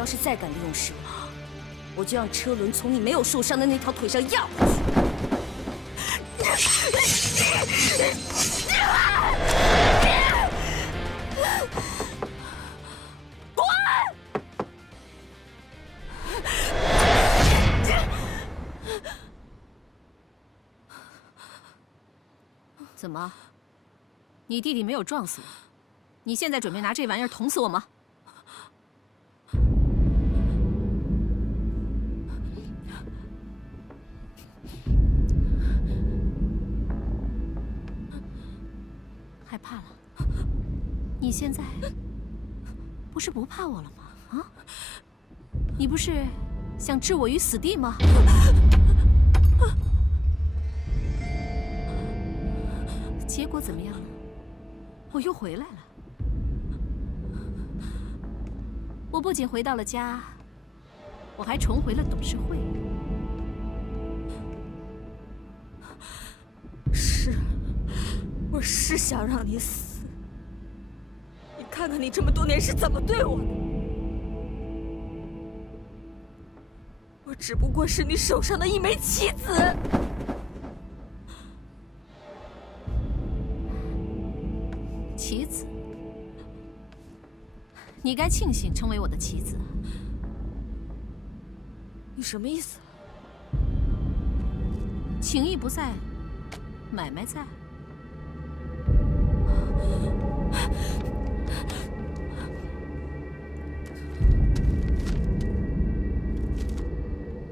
要是再敢利用时我，我就让车轮从你没有受伤的那条腿上压回去。 怎么？你弟弟没有撞死我，你现在准备拿这玩意儿捅死我吗？害怕了？你现在不是不怕我了吗？啊？你不是想置我于死地吗？ 结果怎么样呢？我又回来了。我不仅回到了家，我还重回了董事会。是，我是想让你死。你看看你这么多年是怎么对我的。我只不过是你手上的一枚棋子。 棋子，你该庆幸成为我的棋子。你什么意思？情义不在，买卖在。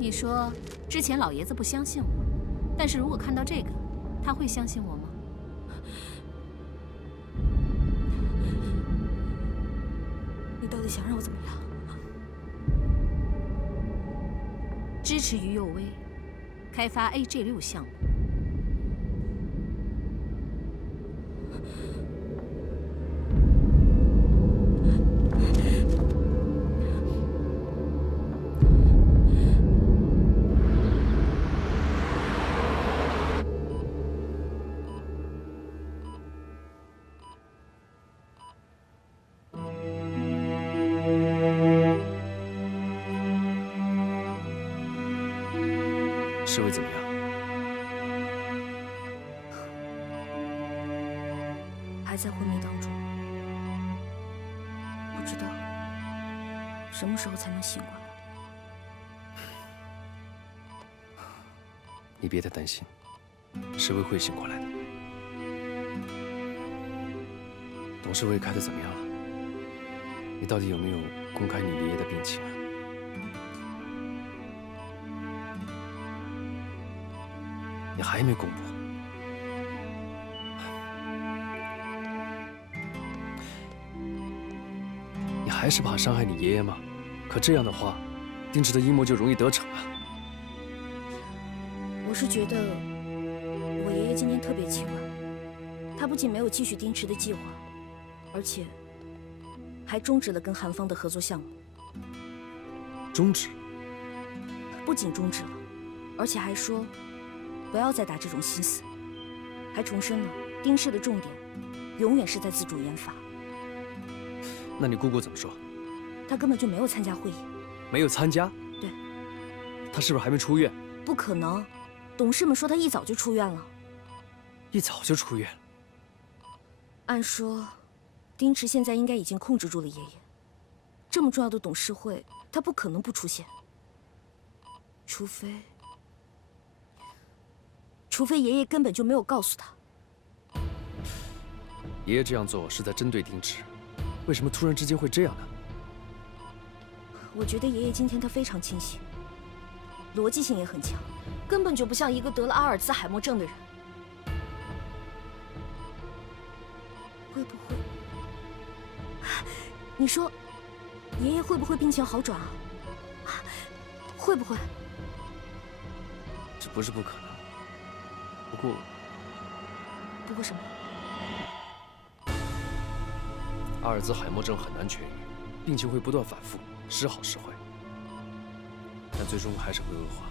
你说之前老爷子不相信我，但是如果看到这个，他会相信我吗？ 你到底想让我怎么样？支持于右威开发 AG6项目。是会怎么样？还在昏迷当中，不知道什么时候才能醒过来。你别太担心，石薇会醒过来的。董事会开得怎么样了？你到底有没有公开你爷爷的病情啊？ 你还没公布，你还是怕伤害你爷爷吗？可这样的话，丁池的阴谋就容易得逞啊。我是觉得我爷爷今天特别奇怪，他不仅没有继续丁池的计划，而且还终止了跟韩方的合作项目。终止？不仅终止了，而且还说。 不要再打这种心思，还重申了丁氏的重点永远是在自主研发。那你姑姑怎么说？她根本就没有参加会议。没有参加？对。她是不是还没出院？不可能，董事们说她一早就出院了。一早就出院了？按说，丁池现在应该已经控制住了爷爷。这么重要的董事会，他不可能不出现，除非爷爷根本就没有告诉他。爷爷这样做是在针对丁池，为什么突然之间会这样呢？我觉得爷爷今天他非常清醒，逻辑性也很强，根本就不像一个得了阿尔兹海默症的人。会不会？你说，爷爷会不会病情好转啊？会不会？这不是不可能。 不过什么？阿尔兹海默症很难痊愈，病情会不断反复，时好时坏，但最终还是会恶化。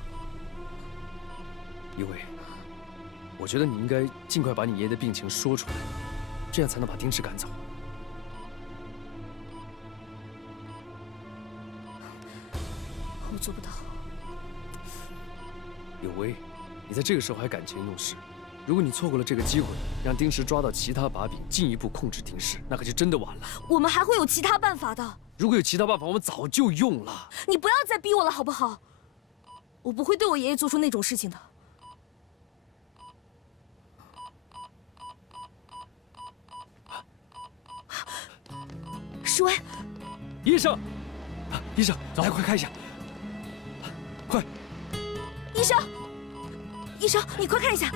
一伟，我觉得你应该尽快把你爷爷的病情说出来，这样才能把丁池赶走。我做不到。有为，你在这个时候还感情用事，如果你错过了这个机会，让丁石抓到其他把柄，进一步控制丁氏，那可就真的晚了。我们还会有其他办法的。如果有其他办法，我们早就用了。你不要再逼我了，好不好？我不会对我爷爷做出那种事情的。世威，医生，医生，来，快看一下，快！医生，医生，你快看一下。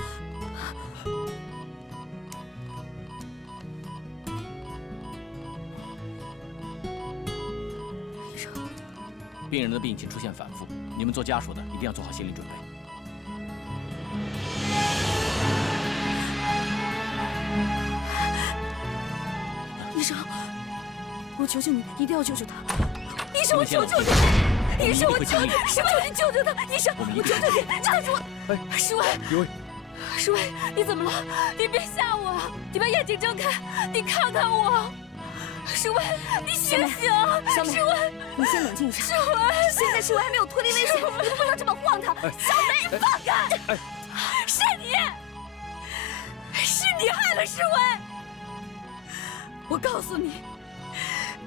医生，病人的病情出现反复，你们做家属的一定要做好心理准备。医生，我求求你，一定要救救他！医生，我求求你！医生，我求你，求求你救救他！医生，我求求你，他是我。哎，世威，有为，世威，你怎么了？你别吓我！你把眼睛睁开，你看看我。世威，你醒醒！小美，世威，你先冷静一下。世威，现在世威还没有脱离危险，你不能这么晃他。小美，放开！是你，是你害了世威！我告诉你，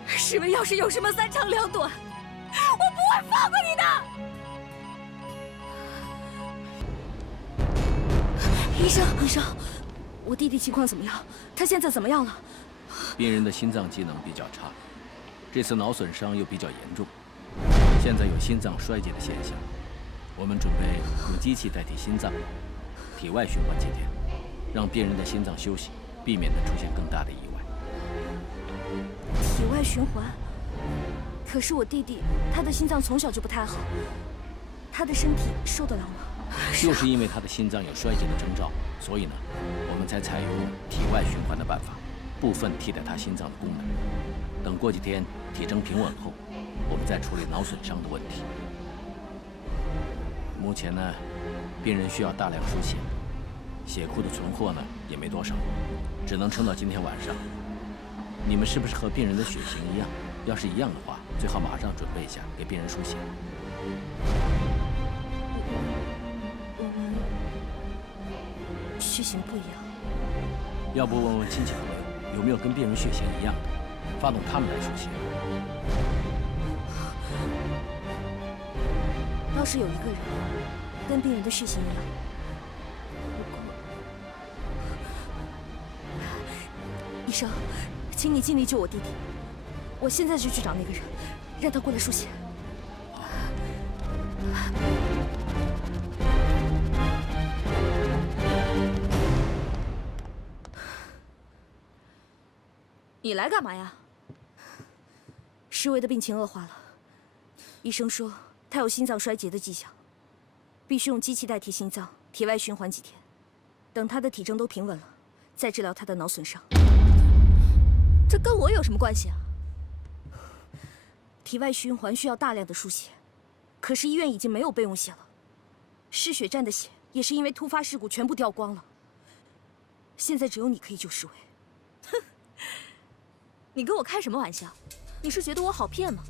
世威要是有什么三长两短，我不会放过你的。医生，医生，我弟弟情况怎么样？他现在怎么样了？病人的心脏机能比较差，这次脑损伤又比较严重，现在有心脏衰竭的现象。我们准备用机器代替心脏，体外循环几天，让病人的心脏休息，避免它出现更大的意外。体外循环？可是我弟弟，他的心脏从小就不太好，他的身体受得了吗？就是因为他的心脏有衰竭的征兆，所以呢，我们才采用体外循环的办法，部分替代他心脏的功能。等过几天体征平稳后，我们再处理脑损伤的问题。目前呢，病人需要大量输血，血库的存货呢也没多少，只能撑到今天晚上。你们是不是和病人的血型一样？要是一样的话，最好马上准备一下，给病人输血。血型不一样。要不问问亲戚朋友，有没有跟病人血型一样的，发动他们来输血。倒是有一个人跟病人的血型一样，不过，医生，请你尽力救我弟弟。我现在就去找那个人，让他过来输血。你来干嘛呀？世威的病情恶化了，医生说他有心脏衰竭的迹象，必须用机器代替心脏，体外循环几天，等他的体征都平稳了，再治疗他的脑损伤。这跟我有什么关系啊？体外循环需要大量的输血，可是医院已经没有备用血了，失血站的血也是因为突发事故全部掉光了。现在只有你可以救世威。哼，你跟我开什么玩笑？你是觉得我好骗吗？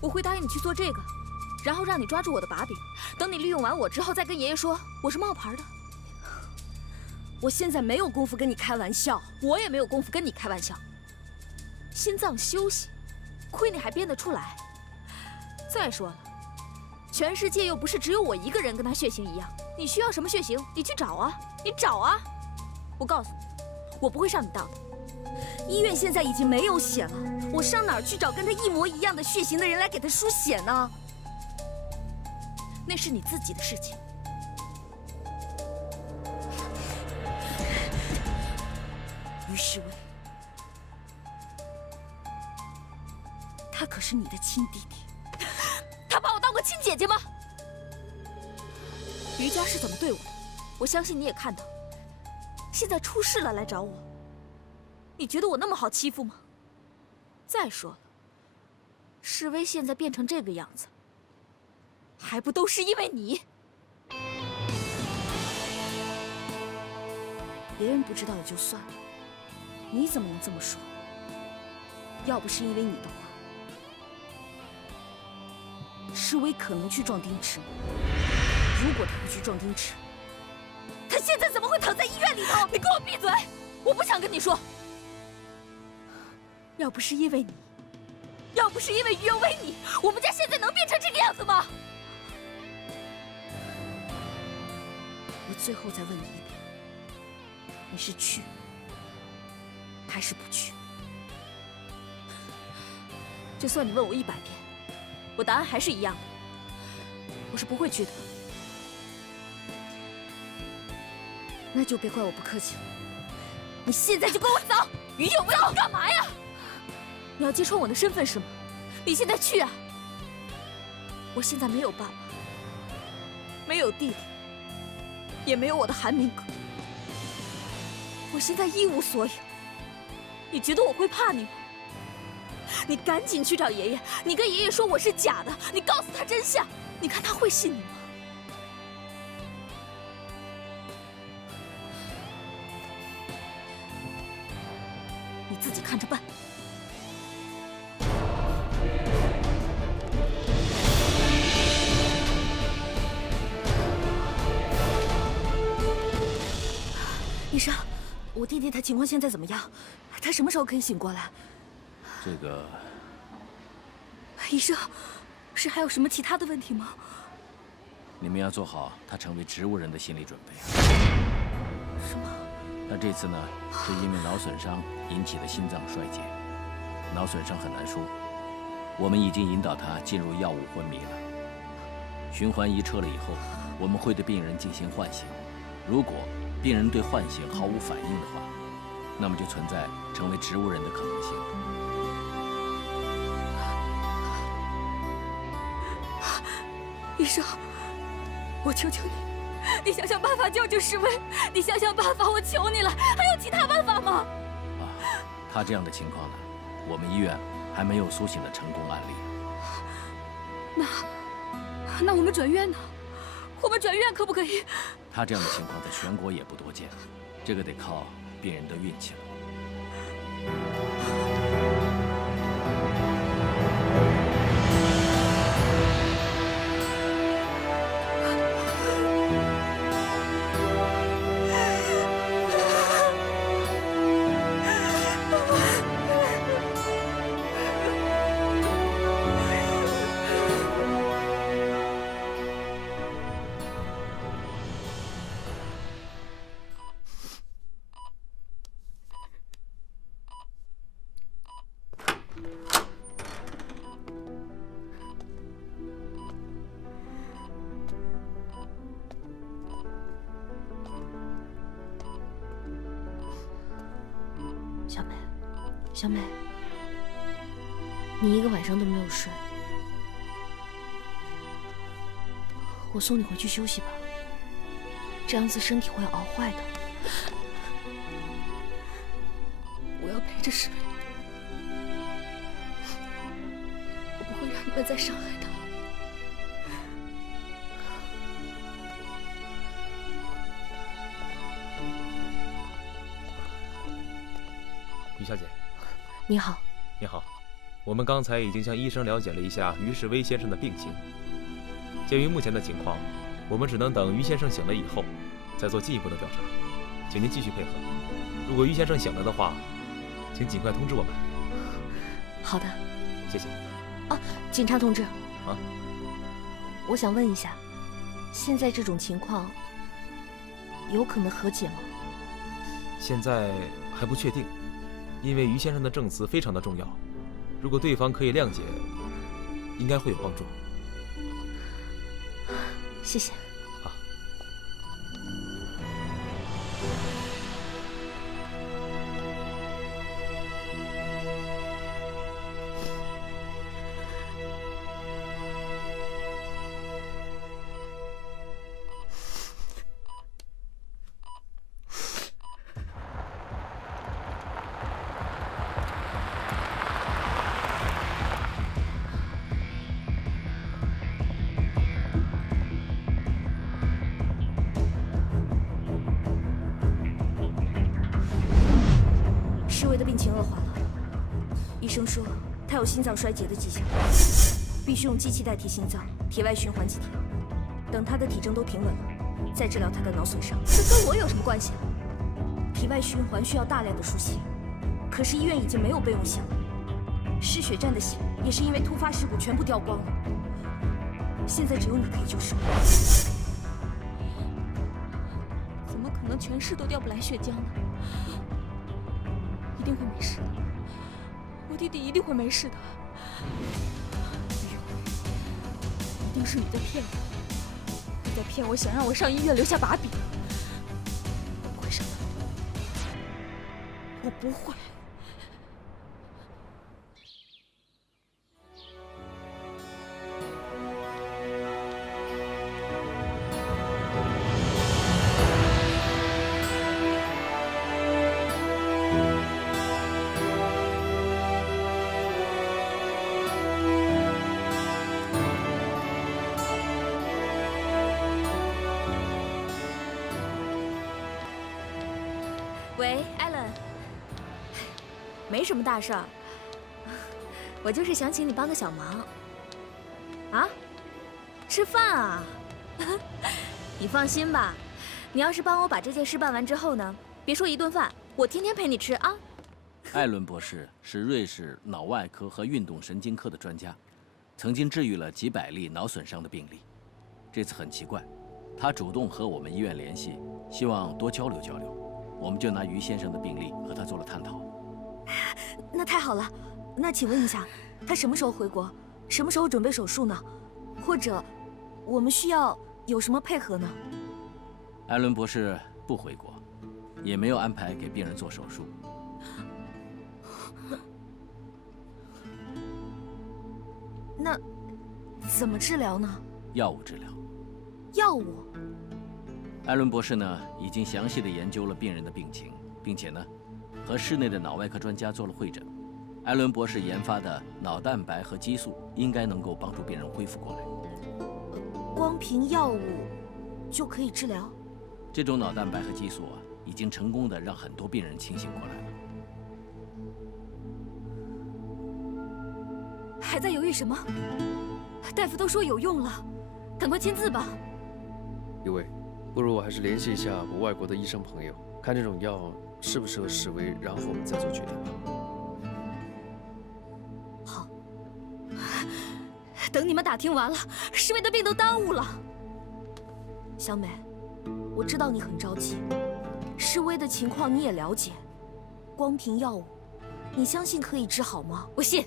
我会答应你去做这个，然后让你抓住我的把柄，等你利用完我之后，再跟爷爷说我是冒牌的。我现在没有功夫跟你开玩笑，我也没有功夫跟你开玩笑。心脏休息，亏你还编得出来。再说了，全世界又不是只有我一个人跟他血型一样，你需要什么血型，你去找啊，你找啊。我告诉你，我不会上你当的。医院现在已经没有血了，我上哪儿去找跟他一模一样的血型的人来给他输血呢？那是你自己的事情。于世威，他可是你的亲弟弟，他把我当过亲姐姐吗？于家是怎么对我的，我相信你也看到。现在出事了来找我，你觉得我那么好欺负吗？再说了，世威现在变成这个样子，还不都是因为你？别人不知道也就算了，你怎么能这么说？要不是因为你的话，施威可能去撞丁池吗？如果他不去撞丁池，他现在怎么会躺在医院里头？你给我闭嘴！我不想跟你说。要不是因为你，要不是因为于有为你，我们家现在能变成这个样子吗？我最后再问你一遍，你是去还是不去？就算你问我100遍，我答案还是一样的，我是不会去的。那就别怪我不客气了，你现在就跟我走！于有为，你干嘛呀？你要揭穿我的身份是吗？你现在去啊！我现在没有爸爸，没有弟弟，也没有我的韩明哥，我现在一无所有。你觉得我会怕你吗？你赶紧去找爷爷，你跟爷爷说我是假的，你告诉他真相，你看他会信你吗？你自己看着办。医生，我弟弟他情况现在怎么样？他什么时候可以醒过来？这个，医生，是还有什么其他的问题吗？你们要做好他成为植物人的心理准备。什么？他这次呢，是因为脑损伤引起的心脏衰竭，脑损伤很难说。我们已经引导他进入药物昏迷了。循环仪撤了以后，我们会对病人进行唤醒。如果病人对唤醒毫无反应的话，那么就存在成为植物人的可能性。医生，我求求你，你想想办法救救施威，你想想办法，我求你了，还有其他办法吗？啊，他这样的情况呢，我们医院还没有苏醒的成功案例。那我们转院呢？我们转院可不可以？他这样的情况在全国也不多见，这个得靠病人的运气了。小美，小美，你一个晚上都没有睡，我送你回去休息吧，这样子身体会熬坏的。我要陪着施威，我不会让你们再伤害他了。于小姐，你好。你好，我们刚才已经向医生了解了一下于世威先生的病情。鉴于目前的情况，我们只能等于先生醒了以后，再做进一步的调查。请您继续配合。如果于先生醒了的话，请尽快通知我们。好的，谢谢。啊，警察同志。啊？我想问一下，现在这种情况，有可能和解吗？现在还不确定。因为于先生的证词非常的重要，如果对方可以谅解，应该会有帮助。谢谢。好。施威的病情恶化了，医生说他有心脏衰竭的迹象，必须用机器代替心脏。体外循环几天，等他的体征都平稳了，再治疗他的脑损伤。这跟我有什么关系？体外循环需要大量的输血，可是医院已经没有备用血了。失血站的血也是因为突发事故全部掉光了。现在只有你可以救世伟。怎么可能全市都调不来血浆呢？一定会没事的，我弟弟一定会没事的。一定是你在骗我，你在骗我，想让我上医院留下把柄。我不会上当，我不会。喂，艾伦，没什么大事儿，我就是想请你帮个小忙。啊？吃饭啊？你放心吧，你要是帮我把这件事办完之后呢，别说一顿饭，我天天陪你吃啊。艾伦博士是瑞士脑外科和运动神经科的专家，曾经治愈了几百例脑损伤的病例。这次很奇怪，他主动和我们医院联系，希望多交流交流。我们就拿于先生的病例和他做了探讨。那太好了。那请问一下，他什么时候回国？什么时候准备手术呢？或者，我们需要有什么配合呢？艾伦博士不回国，也没有安排给病人做手术。那怎么治疗呢？药物治疗。药物？艾伦博士呢，已经详细的研究了病人的病情，并且呢，和室内的脑外科专家做了会诊。艾伦博士研发的脑蛋白和激素应该能够帮助病人恢复过来。光凭药物就可以治疗？这种脑蛋白和激素啊，已经成功的让很多病人清醒过来了。还在犹豫什么？大夫都说有用了，赶快签字吧。一位，不如我还是联系一下我外国的医生朋友，看这种药适不适合世威，然后我们再做决定吧。好。等你们打听完了，世威的病都耽误了。小美，我知道你很着急，世威的情况你也了解，光凭药物，你相信可以治好吗？我信，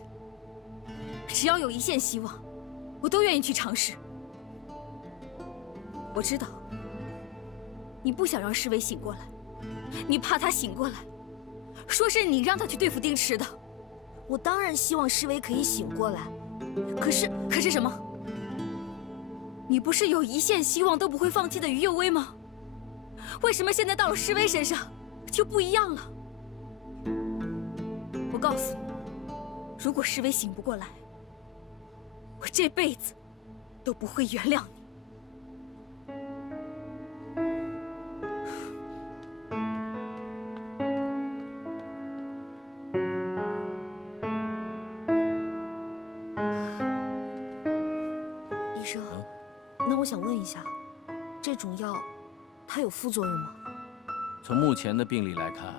只要有一线希望，我都愿意去尝试。我知道，你不想让世威醒过来，你怕他醒过来，说是你让他去对付丁池的。我当然希望世威可以醒过来，可是什么？你不是有一线希望都不会放弃的于幼薇吗？为什么现在到了世威身上就不一样了？我告诉你，如果世威醒不过来，我这辈子都不会原谅你。医生，那我想问一下，这种药它有副作用吗？从目前的病例来看，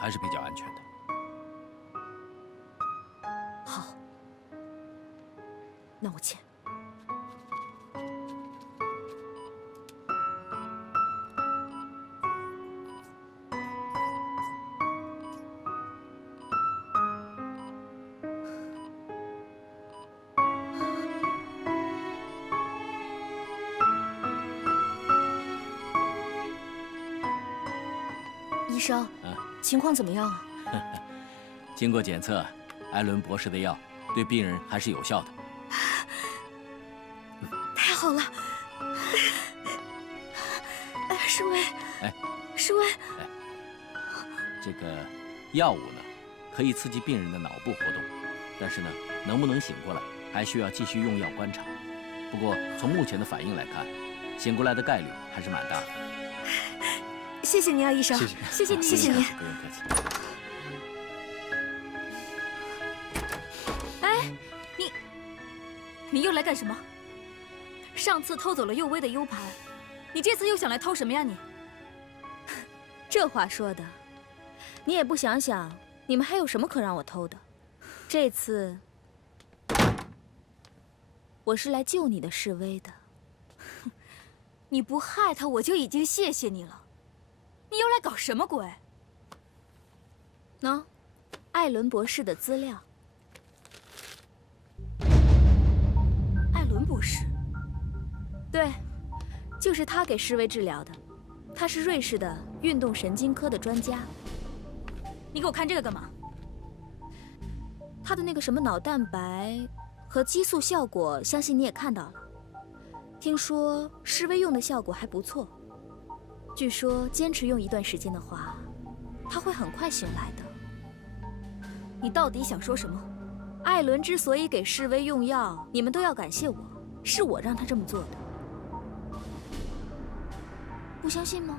还是比较安全的。好，那我签。医生，情况怎么样啊？经过检测，艾伦博士的药对病人还是有效的。太好了！世威，世威，这个药物呢，可以刺激病人的脑部活动，但是呢，能不能醒过来，还需要继续用药观察。不过从目前的反应来看，醒过来的概率还是蛮大的。谢谢您啊，医生。谢谢，谢谢您，谢谢您。不用客气。哎，你又来干什么？上次偷走了佑威的 U 盘，你这次又想来偷什么呀你？这话说的，你也不想想，你们还有什么可让我偷的？这次我是来救你的示威的。你不害他，我就已经谢谢你了。你又来搞什么鬼？喏，艾伦博士的资料。艾伦博士，对，就是他给示威治疗的。他是瑞士的运动神经科的专家。你给我看这个干嘛？他的那个什么脑蛋白和激素效果，相信你也看到了。听说示威用的效果还不错，据说坚持用一段时间的话，他会很快醒来的。你到底想说什么？艾伦之所以给示威用药，你们都要感谢我，是我让他这么做的。不相信吗？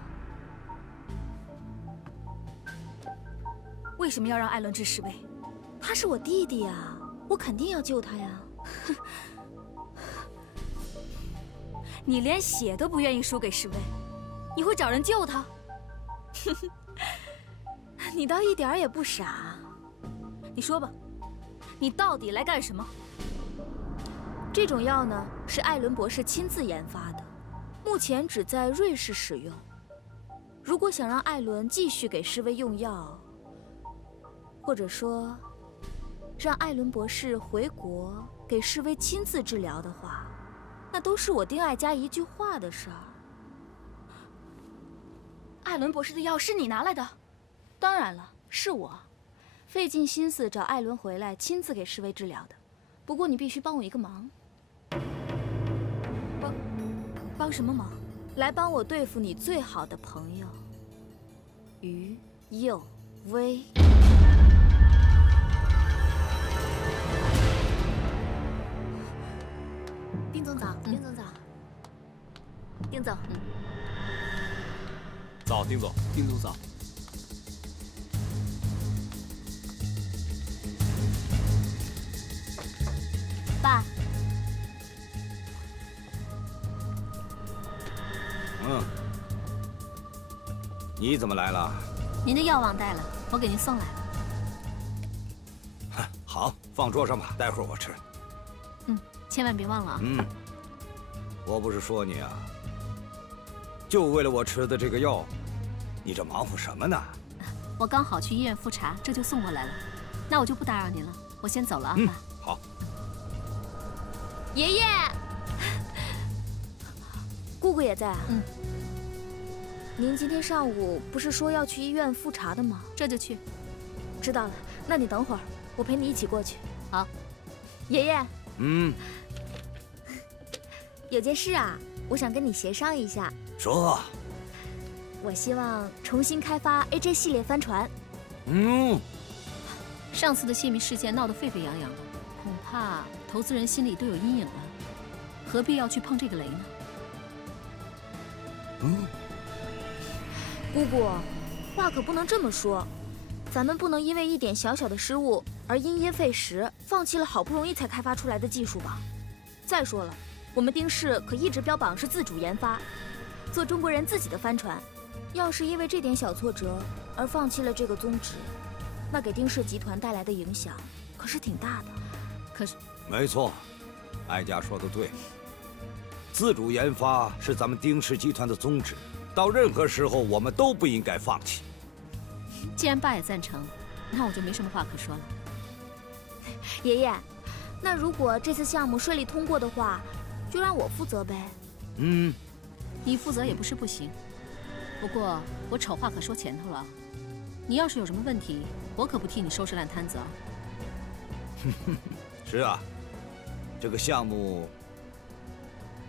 为什么要让艾伦治示威？他是我弟弟呀，我肯定要救他呀。你连血都不愿意输给示威，你会找人救他？你倒一点儿也不傻。你说吧，你到底来干什么？这种药呢，是艾伦博士亲自研发的，目前只在瑞士使用。如果想让艾伦继续给示威用药，或者说让艾伦博士回国给示威亲自治疗的话，那都是我丁爱家一句话的事儿。艾伦博士的药是你拿来的？当然了，是我费尽心思找艾伦回来，亲自给示威治疗的。不过你必须帮我一个忙。帮什么忙？来帮我对付你最好的朋友于佑威。丁总早，丁总早，丁总，早，丁总，丁总早。爸，你怎么来了？您的药忘带了，我给您送来了。好，放桌上吧，待会儿我吃。千万别忘了啊。我不是说你啊，就为了我吃的这个药，你这忙活什么呢？我刚好去医院复查，这就送过来了。那我就不打扰您了，我先走了啊，爸。好。爷爷，姑姑也在啊。您今天上午不是说要去医院复查的吗？这就去。知道了，那你等会儿，我陪你一起过去。好。爷爷。有件事啊，我想跟你协商一下。说。我希望重新开发 AJ 系列帆船。上次的泄密事件闹得沸沸扬扬的，恐怕投资人心里都有阴影了，何必要去碰这个雷呢？姑姑，话可不能这么说，咱们不能因为一点小小的失误而因噎废食，放弃了好不容易才开发出来的技术吧。再说了，我们丁氏可一直标榜是自主研发，做中国人自己的帆船。要是因为这点小挫折而放弃了这个宗旨，那给丁氏集团带来的影响可是挺大的。可是，没错，哀家说的对，自主研发是咱们丁氏集团的宗旨，到任何时候我们都不应该放弃。既然爸也赞成，那我就没什么话可说了。爷爷，那如果这次项目顺利通过的话，就让我负责呗。你负责也不是不行，不过我丑话可说前头了，你要是有什么问题，我可不替你收拾烂摊子啊。是啊，这个项目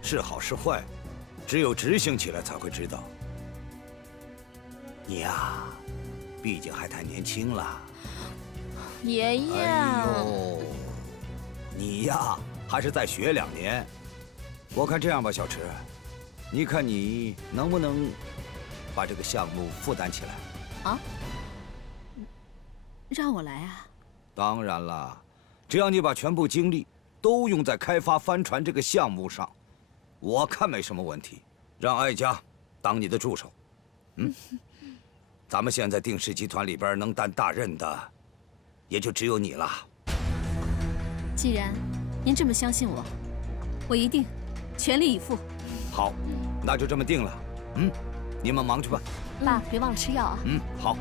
是好是坏，只有执行起来才会知道。你呀，毕竟还太年轻了。爷爷，哎呦，你呀，还是再学2年。我看这样吧，小池，你看你能不能把这个项目负担起来？啊？让我来啊？当然了，只要你把全部精力都用在开发帆船这个项目上，我看没什么问题，让艾佳当你的助手。咱们现在定氏集团里边能担大任的，也就只有你了。既然您这么相信我，我一定全力以赴。好，那就这么定了。你们忙去吧。爸，别忘了吃药啊。好。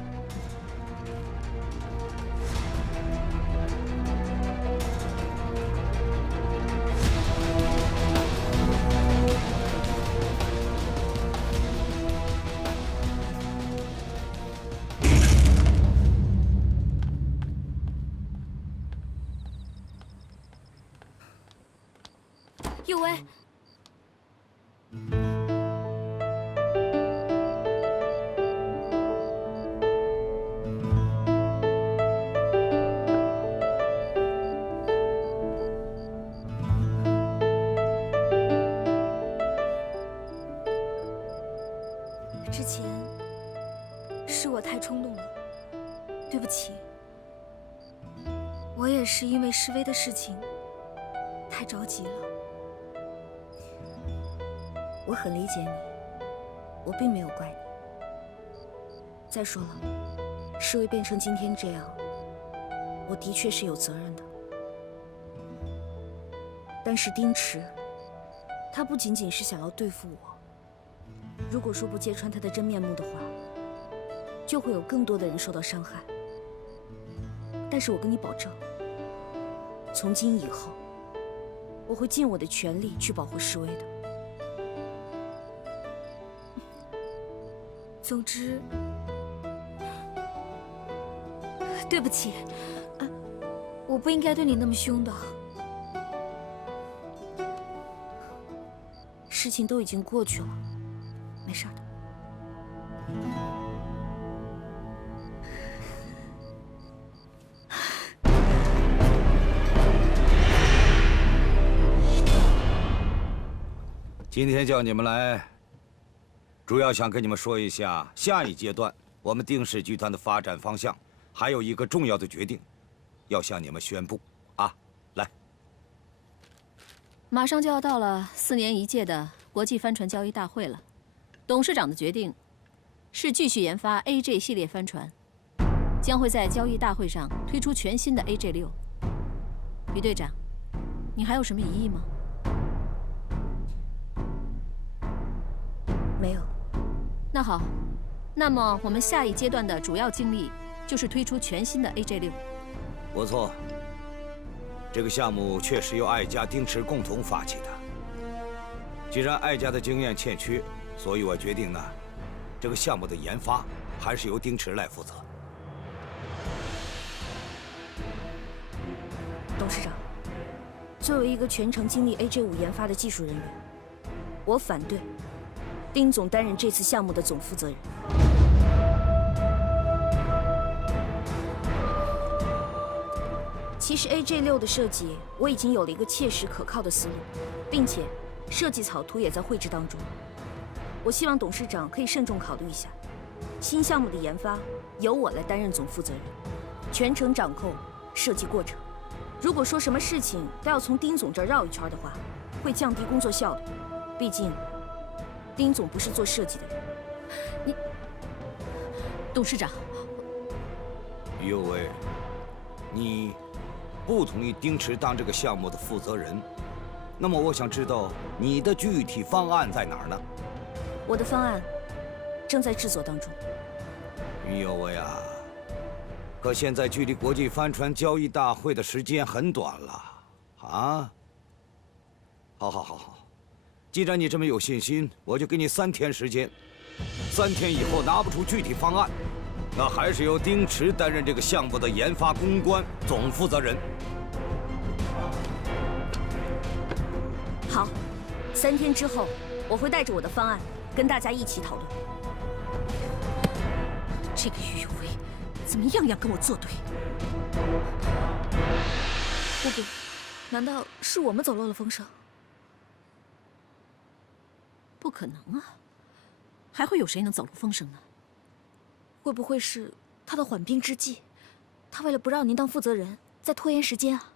佑威，之前是我太冲动了，对不起。我也是因为示威的事情太着急了。我很理解你，我并没有怪你。再说了，示威变成今天这样，我的确是有责任的。但是丁池，他不仅仅是想要对付我。如果说不揭穿他的真面目的话，就会有更多的人受到伤害。但是我跟你保证，从今以后，我会尽我的全力去保护示威的。总之，对不起，我不应该对你那么凶的。事情都已经过去了，没事的。今天叫你们来，主要想跟你们说一下下一阶段我们丁氏集团的发展方向，还有一个重要的决定，要向你们宣布啊！来，马上就要到了4年1届的国际帆船交易大会了，董事长的决定是继续研发 AJ 系列帆船，将会在交易大会上推出全新的 AJ6。于队长，你还有什么疑义吗？没有。那好，那么我们下一阶段的主要精力就是推出全新的 AJ6。不错，这个项目确实由艾佳、丁池共同发起的。既然艾佳的经验欠缺，所以我决定呢，这个项目的研发还是由丁池来负责。董事长，作为一个全程经历 AJ5研发的技术人员，我反对丁总担任这次项目的总负责人。其实 AJ6的设计我已经有了一个切实可靠的思路，并且设计草图也在绘制当中。我希望董事长可以慎重考虑一下，新项目的研发由我来担任总负责人，全程掌控设计过程。如果说什么事情都要从丁总这儿绕一圈的话，会降低工作效率。毕竟丁总不是做设计的人。董事长，尤为，你不同意丁池当这个项目的负责人，那么我想知道你的具体方案在哪儿呢？我的方案正在制作当中。尤为啊，可现在距离国际帆船交易大会的时间很短了啊！好，既然你这么有信心，我就给你3天时间。3天以后拿不出具体方案，那还是由丁池担任这个项目的研发攻关总负责人。好，3天之后，我会带着我的方案跟大家一起讨论。这个于有为，怎么样样跟我作对？不给，难道是我们走漏了风声？不可能啊，还会有谁能走漏风声呢？会不会是他的缓兵之计？他为了不让您当负责人，在拖延时间啊？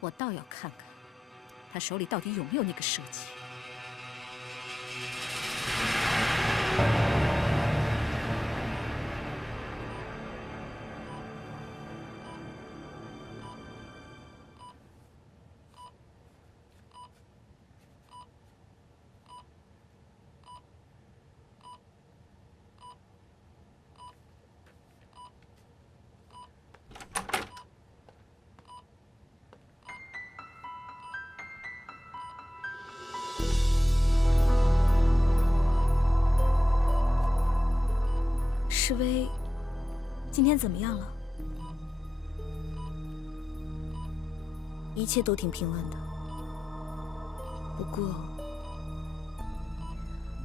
我倒要看看，他他手里到底有没有那个设计。世薇，今天怎么样了？一切都挺平稳的，不过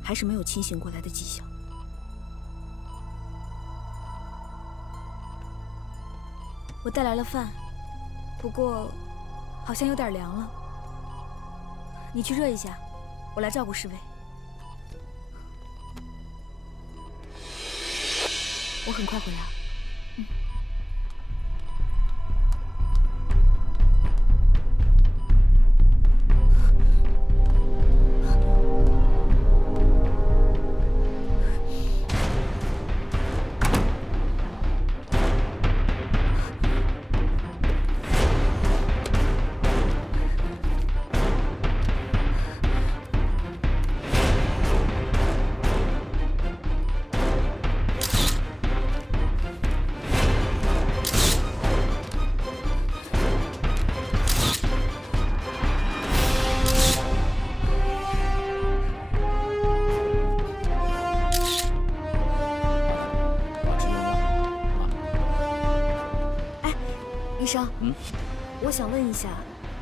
还是没有清醒过来的迹象。我带来了饭，不过好像有点凉了。你去热一下，我来照顾世薇。我很快回来。医生，我想问一下，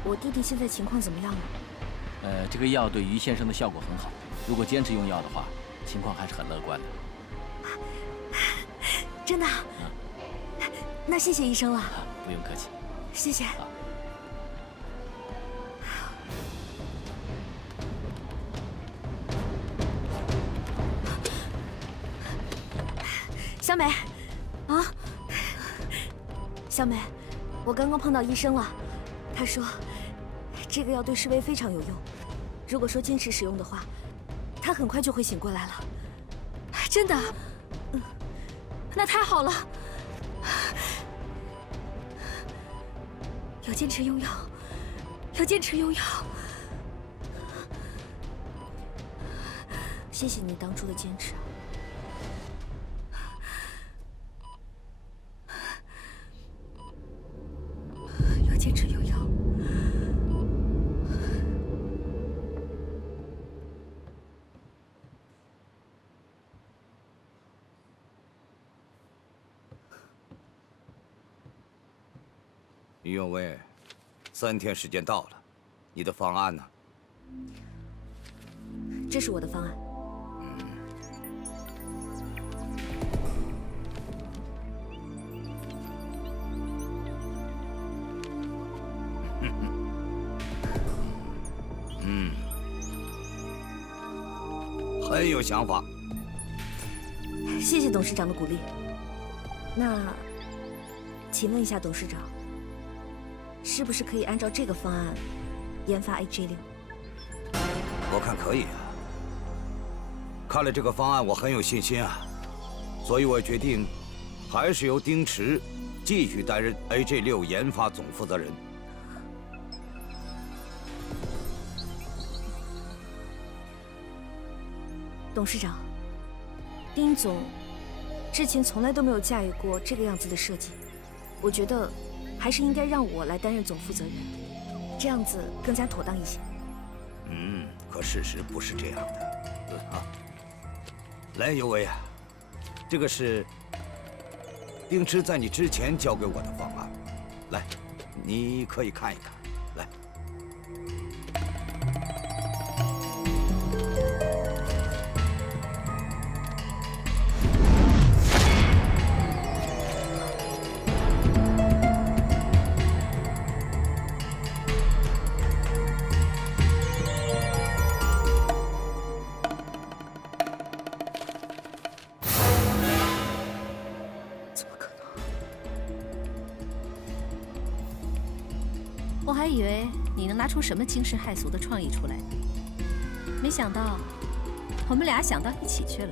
我弟弟现在情况怎么样了？这个药对于先生的效果很好，如果坚持用药的话，情况还是很乐观的。真的？那谢谢医生了。不用客气。谢谢。小美，啊，小美。我刚刚碰到医生了，他说这个药对世薇非常有用，如果说坚持使用的话，他很快就会醒过来了。真的？那太好了。要坚持用药，要坚持用药。谢谢你当初的坚持。坚持用药。于永威，3天时间到了，你的方案呢？这是我的方案。很有想法。谢谢董事长的鼓励。那，请问一下董事长，是不是可以按照这个方案研发 AJ6？我看可以啊。看了这个方案，我很有信心啊，所以我决定，还是由丁池继续担任 AJ6研发总负责人。董事长，丁总之前从来都没有驾驭过这个样子的设计，我觉得还是应该让我来担任总负责人，这样子更加妥当一些。可事实不是这样的。来，尤维啊，这个是丁池在你之前交给我的方案，来，你可以看一看。来。我还以为你能拿出什么惊世骇俗的创意出来呢，没想到我们俩想到一起去了。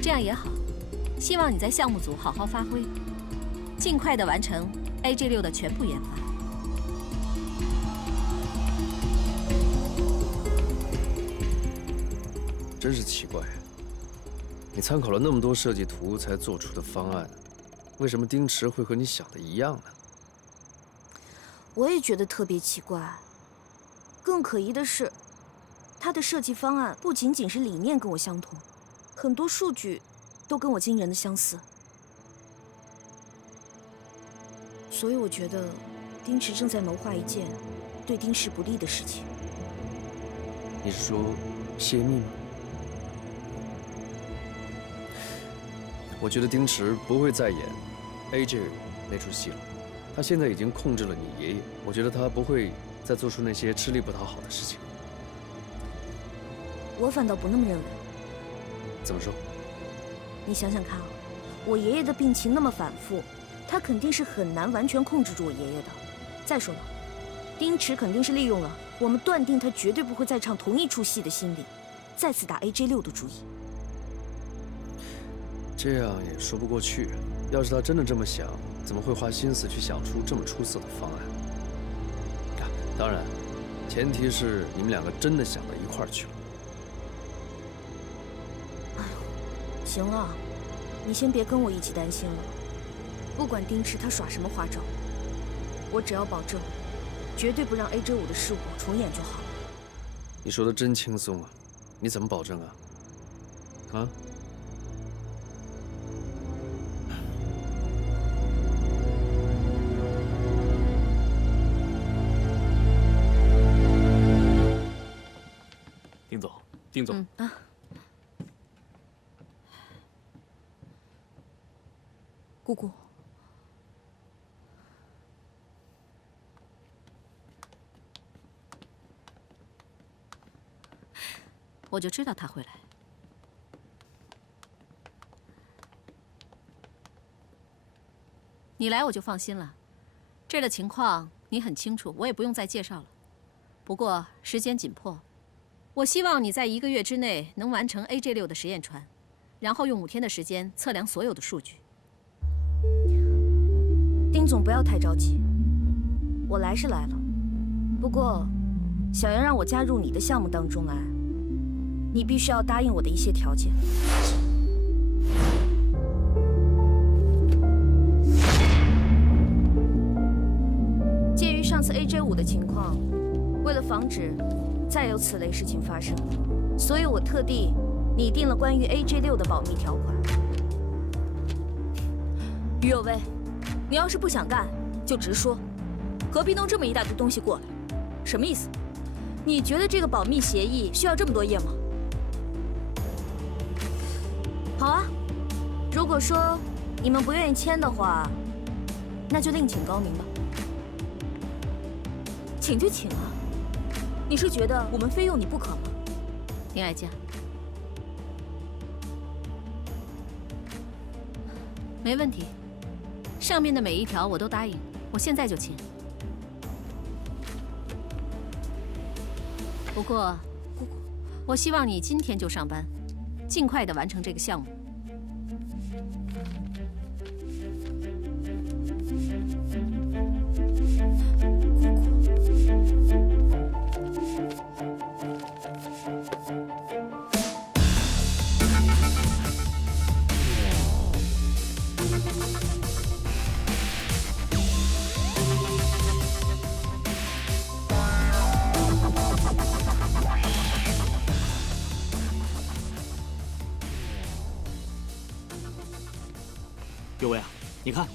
这样也好，希望你在项目组好好发挥，尽快的完成 AJ6的全部研发。真是奇怪，你参考了那么多设计图才做出的方案，为什么丁池会和你想的一样呢？我也觉得特别奇怪。更可疑的是，他的设计方案不仅仅是理念跟我相同，很多数据都跟我惊人的相似。所以我觉得，丁池正在谋划一件对丁氏不利的事情。你是说泄密吗？我觉得丁池不会再演 AJ 那出戏了，他现在已经控制了你爷爷，我觉得他不会再做出那些吃力不讨好的事情。我反倒不那么认为。怎么说？你想想看啊，我爷爷的病情那么反复，他肯定是很难完全控制住我爷爷的。再说了，丁池肯定是利用了我们断定他绝对不会再唱同一出戏的心理，再次打 AJ6的主意。这样也说不过去。要是他真的这么想，怎么会花心思去想出这么出色的方案？啊，当然，前提是你们两个真的想到一块儿去了。哎呦，行了，你先别跟我一起担心了。不管丁池他耍什么花招，我只要保证，绝对不让 AJ5的事故重演就好了。你说的真轻松啊，你怎么保证啊？啊？丁总，姑姑，我就知道他会来。你来我就放心了，这儿的情况你很清楚，我也不用再介绍了。不过时间紧迫，我希望你在1个月之内能完成 AJ6的实验船，然后用5天的时间测量所有的数据。丁总不要太着急，我来是来了，不过想要让我加入你的项目当中来，你必须要答应我的一些条件。鉴于上次 AJ5的情况，为了防止再有此类事情发生，所以我特地拟定了关于 AJ6的保密条款。于有为，你要是不想干，就直说，何必弄这么一大堆东西过来？什么意思？你觉得这个保密协议需要这么多页吗？好啊，如果说你们不愿意签的话，那就另请高明吧。请就请啊！你是觉得我们非用你不可吗？丁爱佳，没问题，上面的每一条我都答应，我现在就签。不过，姑姑，我希望你今天就上班，尽快的完成这个项目。有为啊，你看，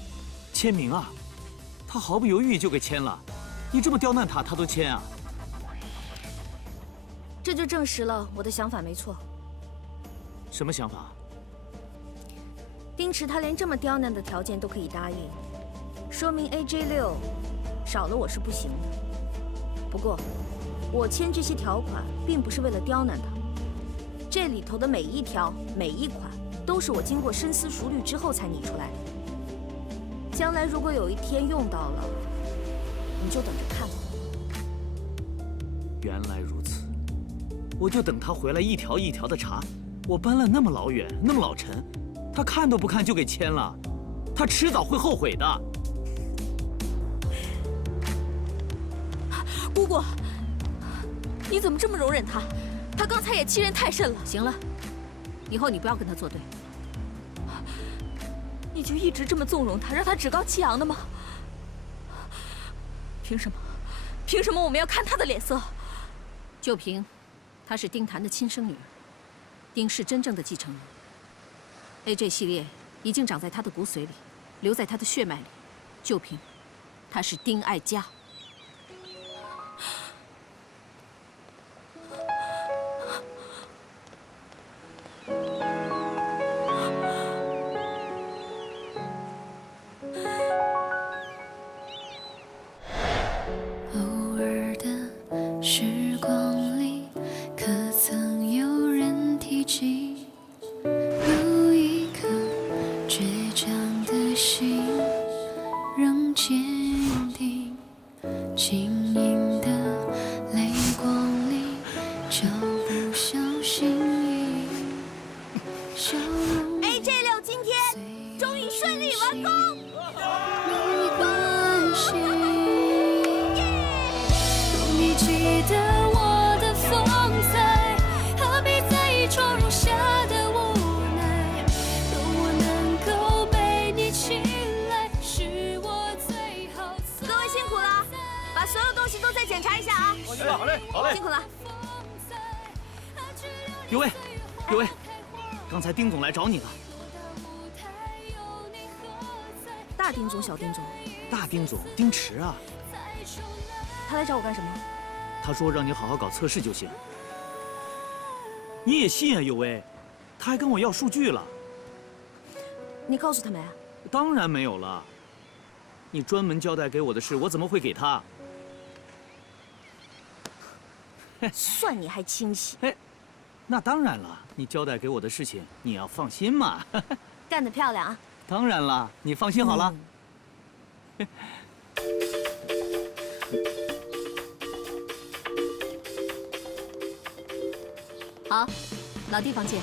签名啊，他毫不犹豫就给签了。你这么刁难他，他都签啊？这就证实了我的想法没错。什么想法？丁池他连这么刁难的条件都可以答应，说明 AJ6少了我是不行的。不过，我签这些条款并不是为了刁难他，这里头的每一条、每一款都是我经过深思熟虑之后才拟出来的。将来如果有一天用到了，你就等着看吧。原来如此，我就等他回来一条一条的查。我搬了那么老远，那么老沉，他看都不看就给签了，他迟早会后悔的。姑姑，你怎么这么容忍他？他刚才也欺人太甚了。行了，以后你不要跟他作对。你就一直这么纵容他，让他趾高气扬的吗？凭什么？凭什么我们要看他的脸色？就凭她是丁檀的亲生女儿，丁氏真正的继承人。AJ 系列已经长在她的骨髓里，留在她的血脉里。就凭她是丁爱嘉。AJ6今天终于顺利完工。没关系，你记得我的风采，何必在意闯入下的无奈？若我能够被你青睐，是我最好。各位辛苦了，把所有东西都再检查一下啊！好嘞，好嘞，辛苦了。有为，有为，刚才丁总来找你了。大丁总、小丁总，大丁总丁池啊，他来找我干什么？他说让你好好搞测试就行。你也信啊，有为，他还跟我要数据了。你告诉他没？当然没有了。你专门交代给我的事，我怎么会给他？算你还清醒。哎，那当然了，你交代给我的事情，你要放心嘛。干得漂亮啊！当然了，你放心好了。好，老地方见。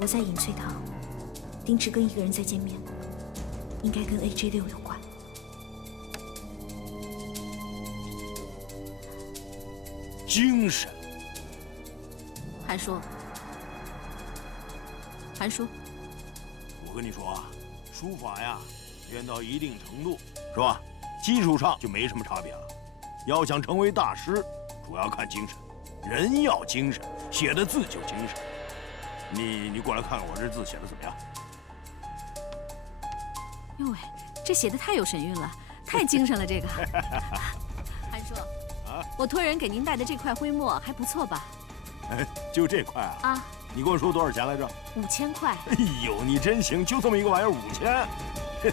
我在隐翠堂，丁池跟一个人在见面，应该跟 AJ6有关。精神。韩叔，韩叔，我跟你说啊，书法呀，练到一定程度，是吧？基础上就没什么差别了。要想成为大师，主要看精神。人要精神，写的字就精神。你过来看看我这字写的怎么样？哟喂，这写的太有神韵了，太精神了这个。韩叔，我托人给您带的这块徽墨还不错吧？哎，就这块啊？啊，你跟我说多少钱来着？5000块。哎呦，你真行，就这么一个玩意儿5000，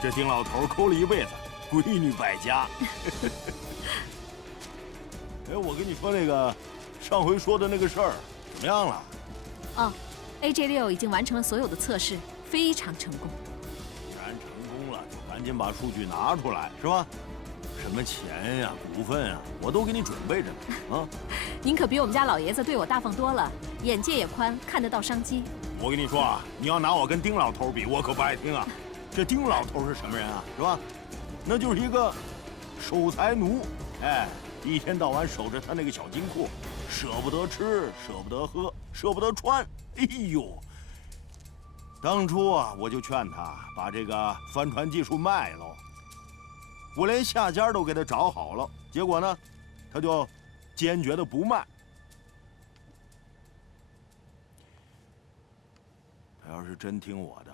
这丁老头抠了一辈子，闺女败家。哎，我跟你说那个，上回说的那个事儿怎么样了？哦，AJ6已经完成了所有的测试，非常成功。既然成功了，就赶紧把数据拿出来，是吧？什么钱呀、股份啊，我都给你准备着呢。啊，您可比我们家老爷子对我大方多了，眼界也宽，看得到商机。我跟你说啊，你要拿我跟丁老头比，我可不爱听啊。这丁老头是什么人啊？是吧？那就是一个守财奴，哎，一天到晚守着他那个小金库，舍不得吃，舍不得喝，舍不得穿。哎呦，当初啊，我就劝他把这个帆船技术卖喽。我连下家都给他找好了，结果呢，他就坚决的不卖。他要是真听我的，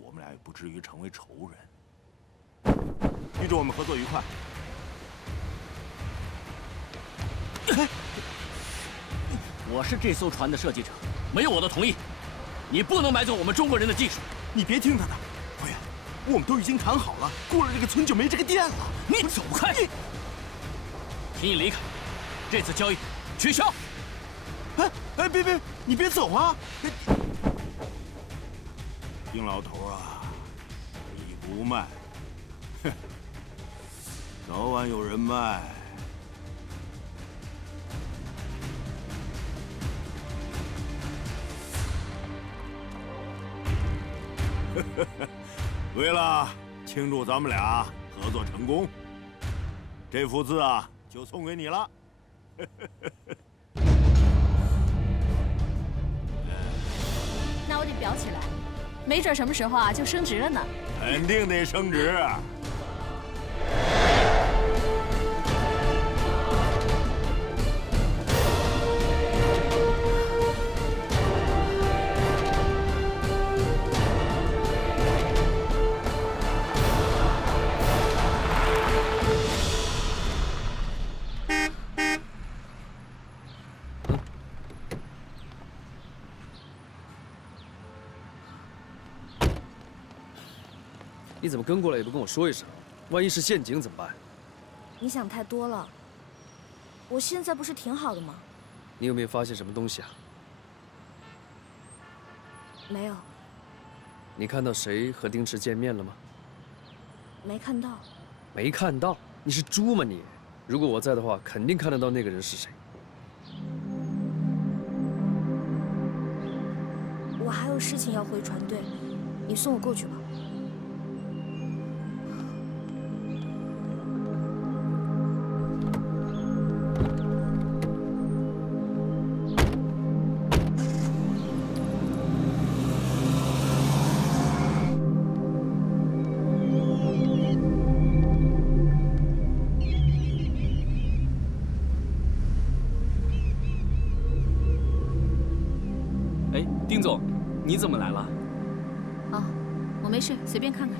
我们俩也不至于成为仇人。预祝我们合作愉快。我是这艘船的设计者，没有我的同意，你不能买走我们中国人的技术。你别听他的，导演，我们都已经谈好了，过了这个村就没这个店了。你走开！请你离开，这次交易取消。哎，别，你别走啊！丁老头啊，你不卖，哼，早晚有人卖。为了庆祝咱们俩合作成功，这幅字啊就送给你了。那我得裱起来，没准什么时候啊就升值了呢。肯定得升值。你怎么跟过来也不跟我说一声？万一是陷阱怎么办？你想太多了。我现在不是挺好的吗？你有没有发现什么东西啊？没有，你看到谁和丁池见面了吗？没看到。没看到？你是猪吗你？如果我在的话，肯定看得到那个人是谁。我还有事情要回船队，你送我过去吧。丁总，你怎么来了？哦，我没事，随便看看。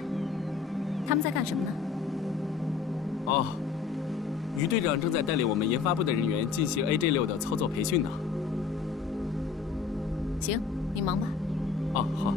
他们在干什么呢？哦，于队长正在带领我们研发部的人员进行 AJ6的操作培训呢。行，你忙吧。哦，好。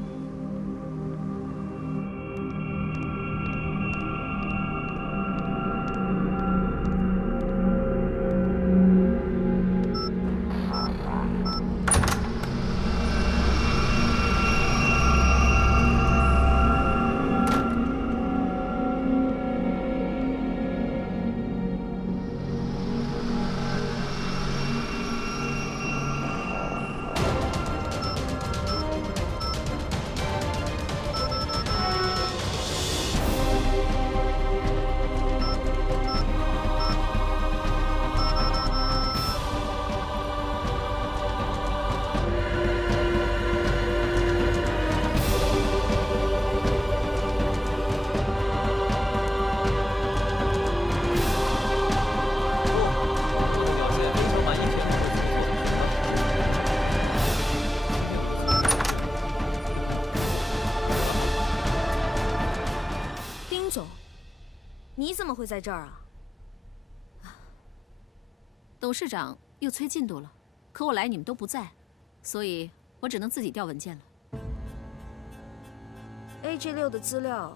你怎么会在这儿啊？董事长又催进度了，可我来你们都不在，所以我只能自己调文件了。AJ6的资料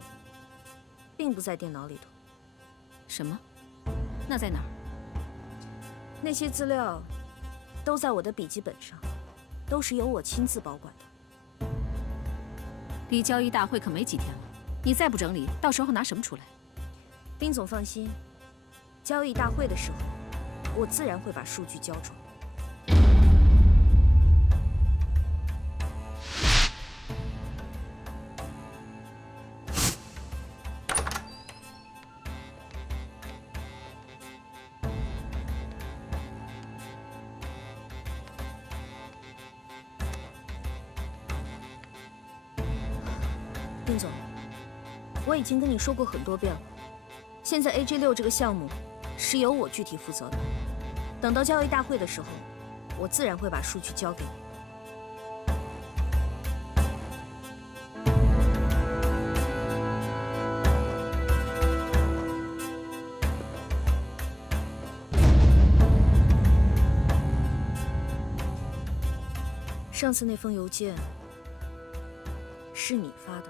并不在电脑里头。什么？那在哪儿？那些资料都在我的笔记本上，都是由我亲自保管的。离交易大会可没几天了，你再不整理，到时候拿什么出来？丁总放心，交易大会的时候，我自然会把数据交出来。 丁总，我已经跟你说过很多遍了，现在 AJ6这个项目是由我具体负责的。等到交易大会的时候，我自然会把数据交给你。上次那封邮件是你发的。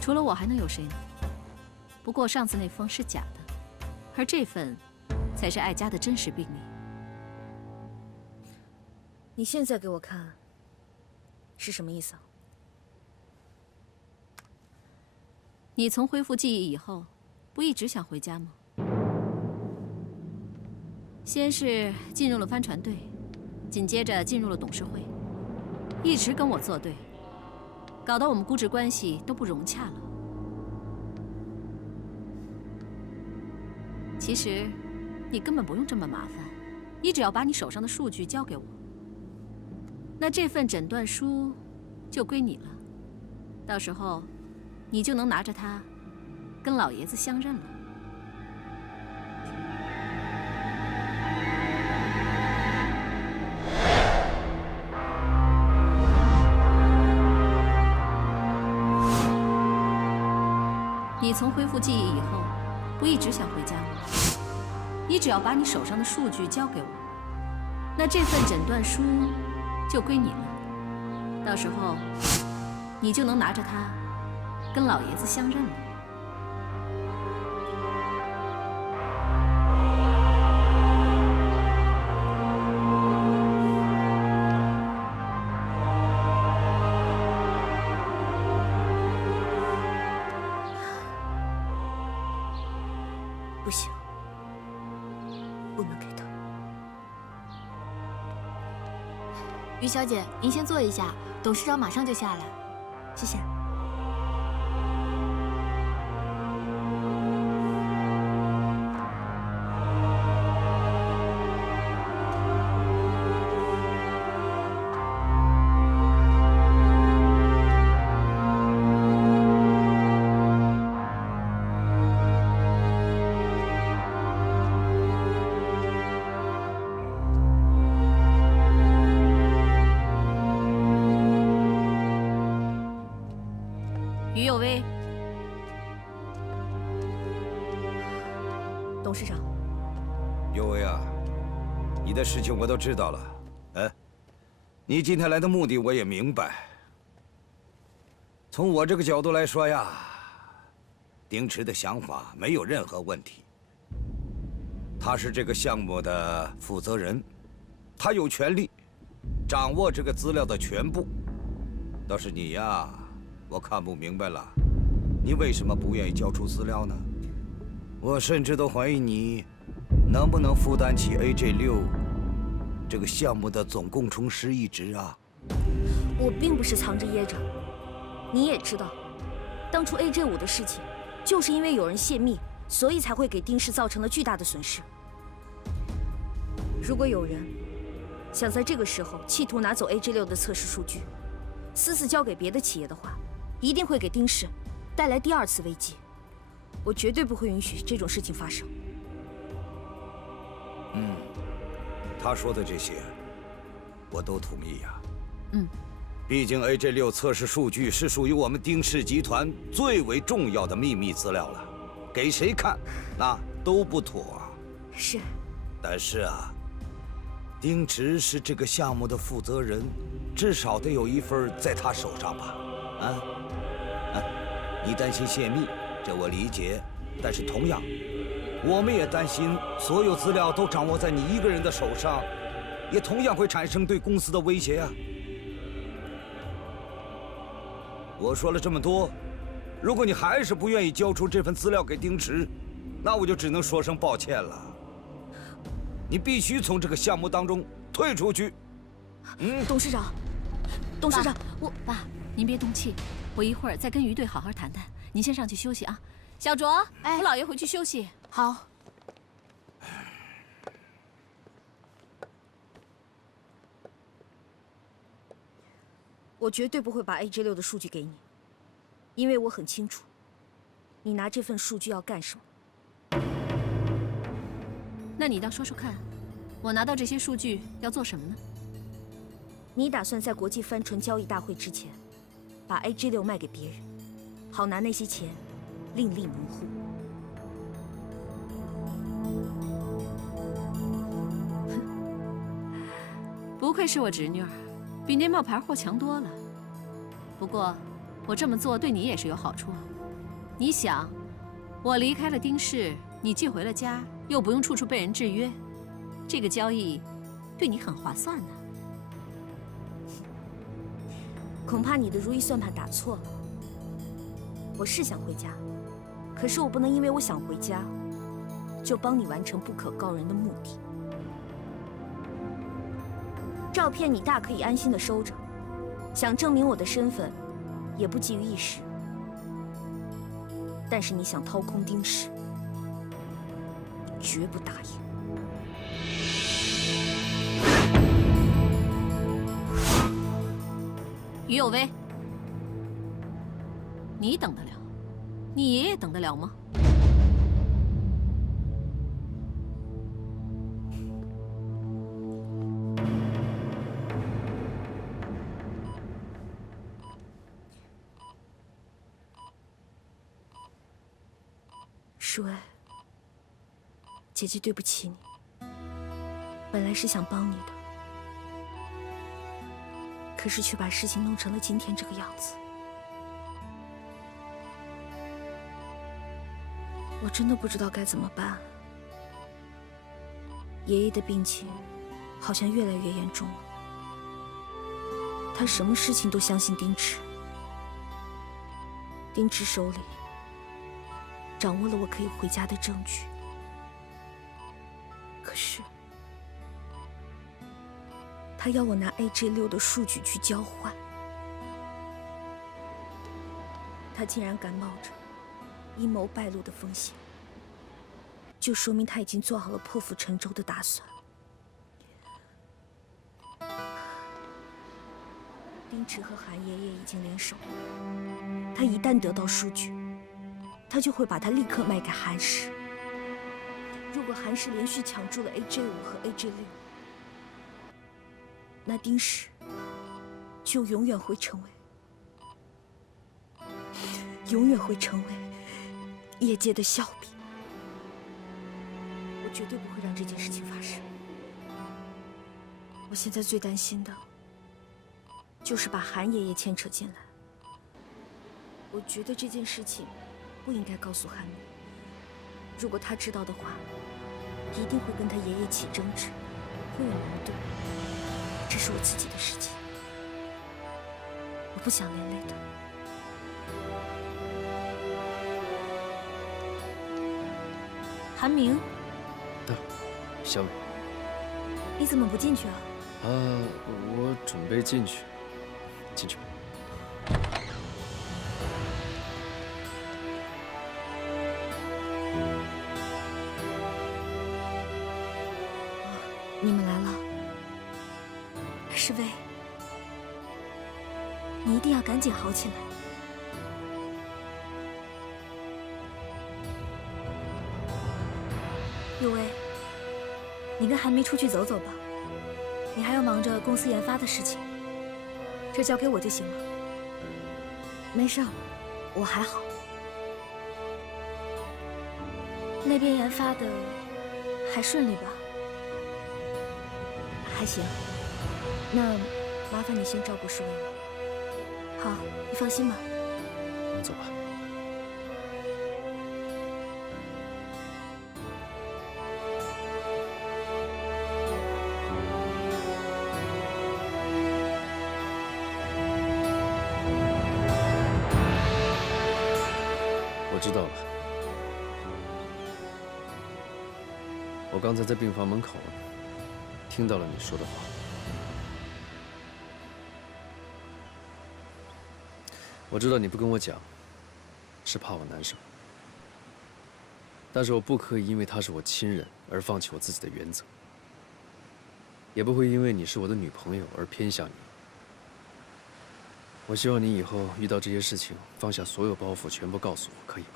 除了我还能有谁呢？不过上次那封是假的，而这份才是艾佳的真实病历。你现在给我看是什么意思啊？你从恢复记忆以后，不一直想回家吗？先是进入了帆船队，紧接着进入了董事会，一直跟我作对。 搞得我们估值关系都不融洽了。其实，你根本不用这么麻烦，你只要把你手上的数据交给我，那这份诊断书就归你了。到时候，你就能拿着它，跟老爷子相认了。 你从恢复记忆以后，不一直想回家吗？你只要把你手上的数据交给我，那这份诊断书就归你了。到时候，你就能拿着它，跟老爷子相认了。不行，不能给他。于小姐，您先坐一下，董事长马上就下来。谢谢。于有为，董事长，有为啊，你的事情我都知道了。哎，你今天来的目的我也明白。从我这个角度来说呀，丁池的想法没有任何问题。他是这个项目的负责人，他有权利掌握这个资料的全部。倒是你呀。 我看不明白了，你为什么不愿意交出资料呢？我甚至都怀疑你能不能负担起 AJ6这个项目的总工程师一职啊！我并不是藏着掖着，你也知道，当初 AJ5的事情，就是因为有人泄密，所以才会给丁氏造成了巨大的损失。如果有人想在这个时候企图拿走 AJ6的测试数据，私自交给别的企业的话， 一定会给丁氏带来第二次危机，我绝对不会允许这种事情发生。他说的这些，我都同意呀。毕毕竟 AJ6测试数据是属于我们丁氏集团最为重要的秘密资料了，给谁看，那都不妥。是。但是啊，丁池是这个项目的负责人，至少得有一份在他手上吧？啊？你担心泄密，这我理解。但是同样，我们也担心所有资料都掌握在你一个人的手上，也同样会产生对公司的威胁啊。我说了这么多，如果你还是不愿意交出这份资料给丁池，那我就只能说声抱歉了。你必须从这个项目当中退出去。董事长，董事长，爸，您别动气，我一会儿再跟于队好好谈谈。您先上去休息啊。小卓，扶老爷回去休息。好。我绝对不会把 AJ6的数据给你，因为我很清楚，你拿这份数据要干什么。那你倒说说看，我拿到这些数据要做什么呢？你打算在国际帆船交易大会之前，把 AJ6卖给别人，好拿那些钱另立门户。不愧是我侄女儿，比那冒牌货强多了。不过，我这么做对你也是有好处。你想，我离开了丁氏，你寄回了家，又不用处处被人制约，这个交易对你很划算呢。恐怕你的如意算盘打错了。我是想回家，可是我不能因为我想回家，就帮你完成不可告人的目的。照片你大可以安心的收着，想证明我的身份，也不急于一时。但是你想掏空丁氏，绝不答应。于有为，你等得了？你爷爷等得了吗？舒薇，姐姐对不起你。本来是想帮你的，可是却把事情弄成了今天这个样子。我真的不知道该怎么办。爷爷的病情好像越来越严重了，他什么事情都相信丁池。丁池手里掌握了我可以回家的证据，可是他要我拿 AJ6的数据去交换，他竟然敢冒着阴谋败露的风险，就说明他已经做好了破釜沉舟的打算。丁池和韩爷爷已经联手了，他一旦得到数据，他就会把它立刻卖给韩氏。如果韩氏连续抢注了 AJ5和 AJ6，那丁氏就永远会成为业界的笑柄。我绝对不会让这件事情发生。我现在最担心的就是把韩爷爷牵扯进来。我觉得这件事情不应该告诉韩明，如果他知道的话，一定会跟他爷爷起争执，会有矛盾。这是我自己的事情，我不想连累他。韩明，小美，你怎么不进去啊？我准备进去，进去吧。你们来了。世薇，你一定要赶紧好起来。有为，你跟韩明出去走走吧，你还要忙着公司研发的事情，这交给我就行了。没事，我还好。那边研发的还顺利吧？还行。那麻烦你先照顾舒薇了。好，你放心吧。我们走吧。我刚才在病房门口听到了你说的话。我知道你不跟我讲，是怕我难受。但是我不可以因为他是我亲人而放弃我自己的原则，也不会因为你是我的女朋友而偏向你。我希望你以后遇到这些事情，放下所有包袱，全部告诉我，可以吗？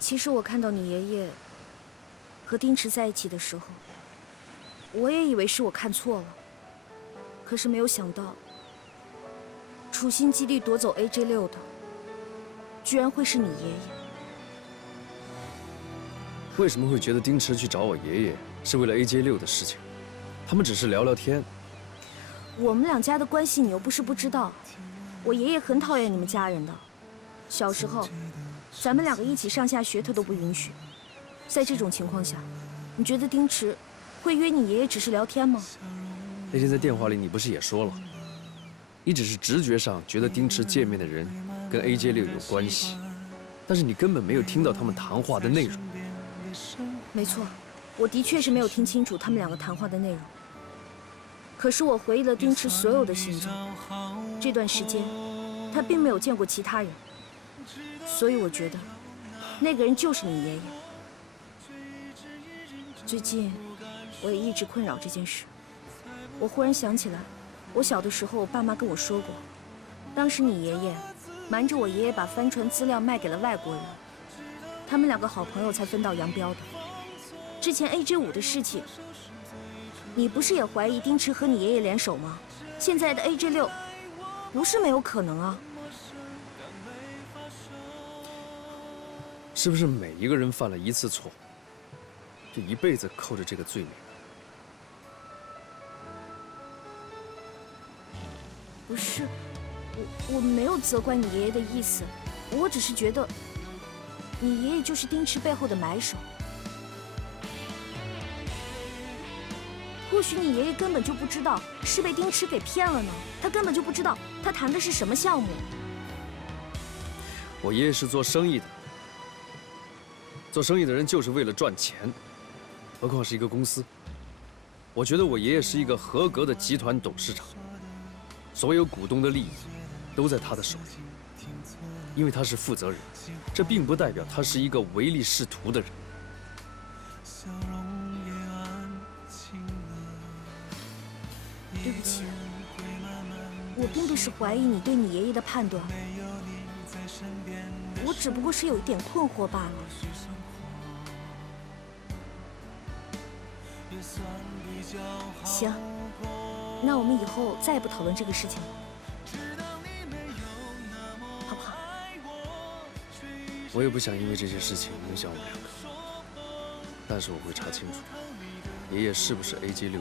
其实我看到你爷爷和丁池在一起的时候，我也以为是我看错了，可是没有想到，处心积虑夺走 AJ6的，居然会是你爷爷。为什么会觉得丁池去找我爷爷是为了 AJ6的事情？他们只是聊聊天。我们两家的关系你又不是不知道，我爷爷很讨厌你们家人的。小时候，咱们两个一起上下学，他都不允许。在这种情况下，你觉得丁池会约你爷爷只是聊天吗？那天在电话里你不是也说了，你只是直觉上觉得丁池见面的人跟 AJ6有关系，但是你根本没有听到他们谈话的内容。没错，我的确是没有听清楚他们两个谈话的内容。可是我回忆了丁池所有的行踪，这段时间他并没有见过其他人，所以我觉得那个人就是你爷爷。最近我也一直困扰这件事。我忽然想起来，我小的时候我爸妈跟我说过，当时你爷爷瞒着我爷爷把帆船资料卖给了外国人，他们两个好朋友才分道扬镳的。之前 AJ5的事情，你不是也怀疑丁池和你爷爷联手吗？现在的 AJ6不是没有可能啊。是不是每一个人犯了一次错，就一辈子扣着这个罪名？不是，我没有责怪你爷爷的意思，我只是觉得你爷爷就是丁池背后的买手。或许你爷爷根本就不知道是被丁池给骗了呢，他根本就不知道他谈的是什么项目。我爷爷是做生意的，做生意的人就是为了赚钱，何况是一个公司。我觉得我爷爷是一个合格的集团董事长，所有股东的利益都在他的手里，因为他是负责人，这并不代表他是一个唯利是图的人。对不起，我并不是怀疑你对你爷爷的判断，我只不过是有一点困惑罢了。行，那我们以后再也不讨论这个事情了，好不好？我也不想因为这些事情影响我们两个，但是我会查清楚，爷爷是不是 AJ6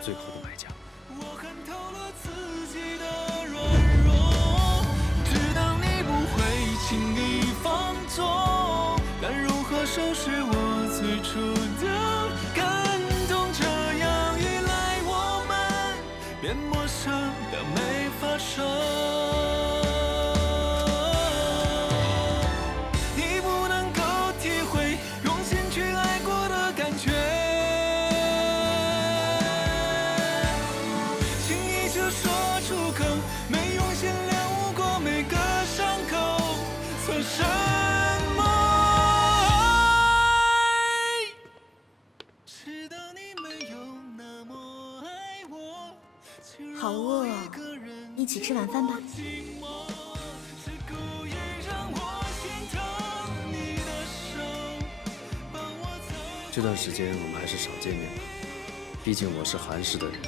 最后的买家。我看透了自己的软弱，知道你不会轻易放纵，该如何收拾我最初的感动？这样一来，我们变陌生的没法说。你不能够体会用心去爱过的感觉。好饿啊，一起吃晚饭吧。这段时间我们还是少见面吧，毕竟我是韩氏的人，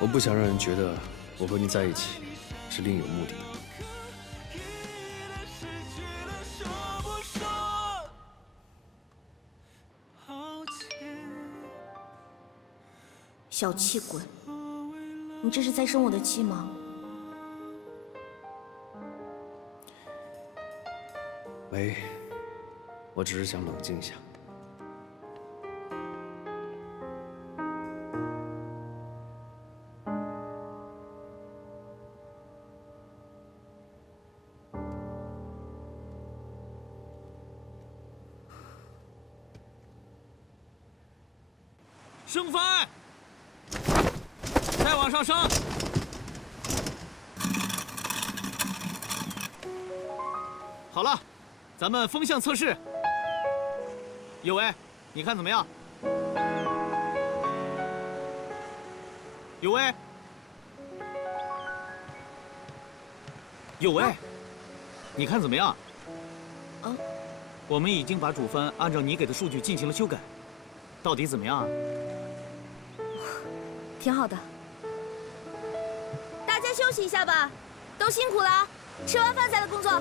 我不想让人觉得我和你在一起是另有目的的。小气鬼，你这是在生我的气吗？没，我只是想冷静一下。升帆，再往上升。好了，咱们风向测试。有为，你看怎么样？有为，有为，你看怎么样？啊，我们已经把主帆按照你给的数据进行了修改，到底怎么样啊？挺好的。大家休息一下吧，都辛苦了，吃完饭再来工作。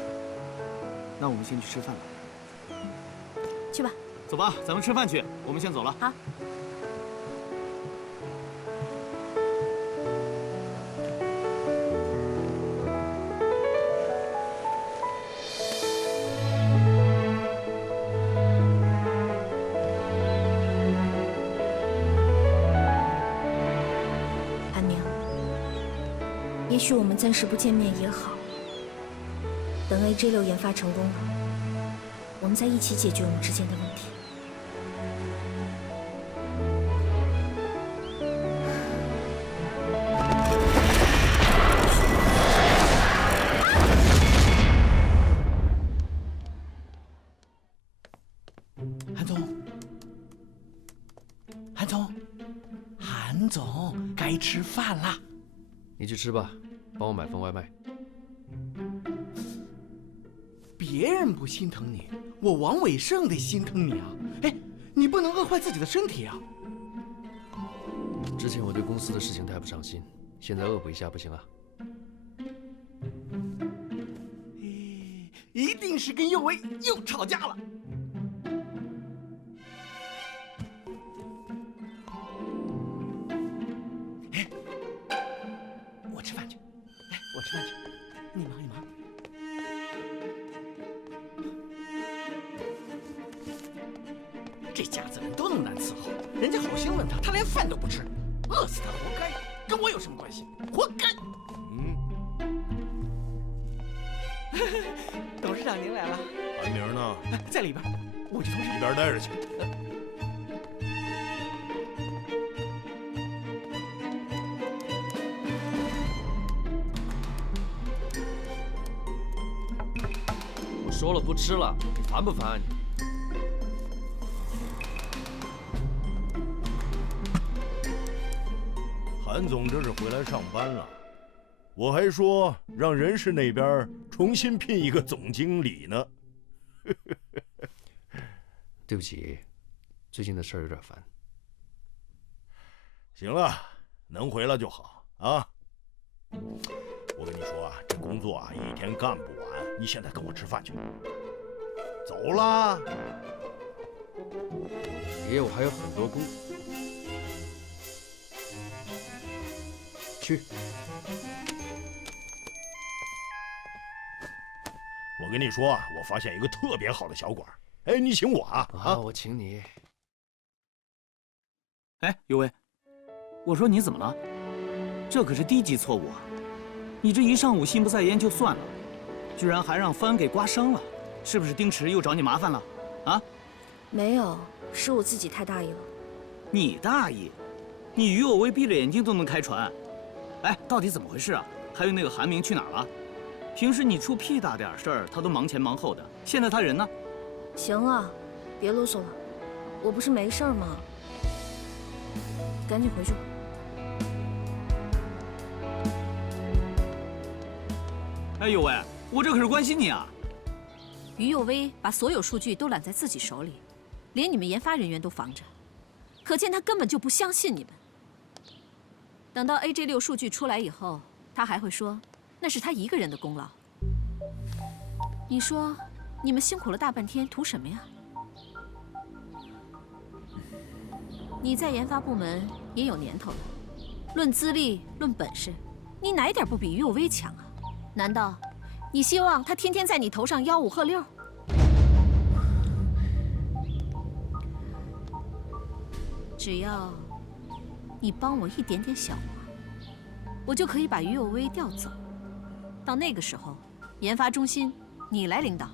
那我们先去吃饭了。去吧。走吧，咱们吃饭去。我们先走了。好。安宁，也许我们暂时不见面也好。等 AJ6研发成功了，我们再一起解决我们之间的问题。韩总，韩总，韩总，该吃饭啦！你去吃吧，帮我买份外卖。别人不心疼你，我王伟胜得心疼你啊！哎，你不能饿坏自己的身体啊！之前我对公司的事情太不上心，现在恶补一下不行啊？一定是跟右维又吵架了。哎，我吃饭去。哎，我吃饭去，你忙一忙。这家子人都那么难伺候，人家好心问他，他连饭都不吃，饿死他了，活该，跟我有什么关系？活该！董事长您来了。韩明呢？在里边，我去通知。一边待着去。我说了不吃了，你烦不烦啊你？韩总这是回来上班了，我还说让人事那边重新聘一个总经理呢。对不起，最近的事儿有点烦。行了，能回来就好啊。我跟你说啊，这工作啊一天干不完，你现在跟我吃饭去。走啦。爷爷，我还有很多工。去。我跟你说啊，我发现一个特别好的小馆，哎，你请我啊！啊，我请你。哎，尤为，我说你怎么了？这可是低级错误啊！你这一上午心不在焉就算了，居然还让帆给刮伤了，是不是丁池又找你麻烦了？啊？没有，是我自己太大意了。你大意？你于有为闭着眼睛都能开船？哎，到底怎么回事啊？还有那个韩明去哪儿了？平时你出屁大点事儿，他都忙前忙后的，现在他人呢？行了，别啰嗦了，我不是没事吗？赶紧回去吧。哎，有为，我这可是关心你啊！于有为把所有数据都揽在自己手里，连你们研发人员都防着，可见他根本就不相信你们。等到 AJ6数据出来以后，他还会说那是他一个人的功劳。你说，你们辛苦了大半天，图什么呀？你在研发部门也有年头了，论资历、论本事，你哪一点不比于有为强啊？难道你希望他天天在你头上吆五喝六？只要你帮我一点点小忙，我就可以把于有为调走。到那个时候，研发中心你来领导。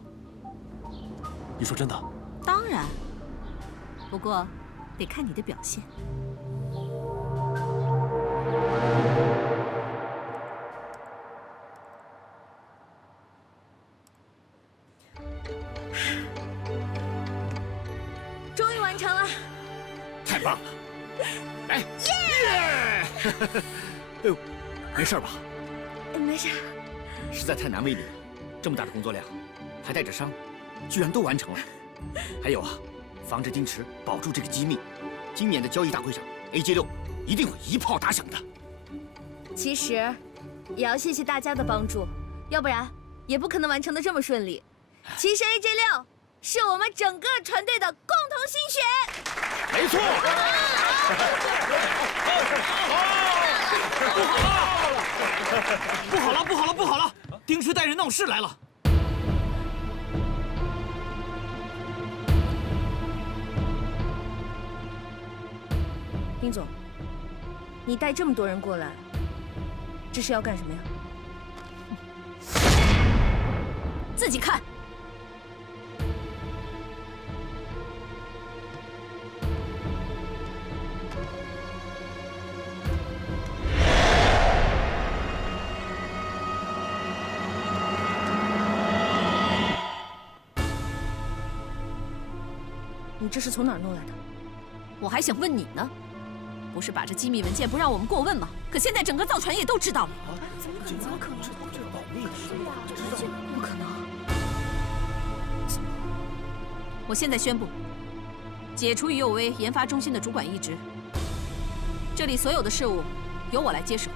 你说真的？当然，不过得看你的表现。终于完成了，太棒了！来，耶！哎呦，没事吧？没事。实在太难为你了，这么大的工作量，还带着伤，居然都完成了。还有啊，防着丁池，保住这个机密，今年的交易大会上 ，AJ6一定会一炮打响的。其实，也要谢谢大家的帮助，要不然也不可能完成的这么顺利。其实 AJ6是我们整个团队的共同心血。没错。不好了，不好了，不好了！丁池带人闹事来了。丁总，你带这么多人过来，这是要干什么呀？自己看。你这是从哪儿弄来的？我还想问你呢，不是把这机密文件不让我们过问吗？可现在整个造船业都知道了。怎么可能？这保密的，不可能。我现在宣布，解除于有为研发中心的主管一职，这里所有的事务由我来接手。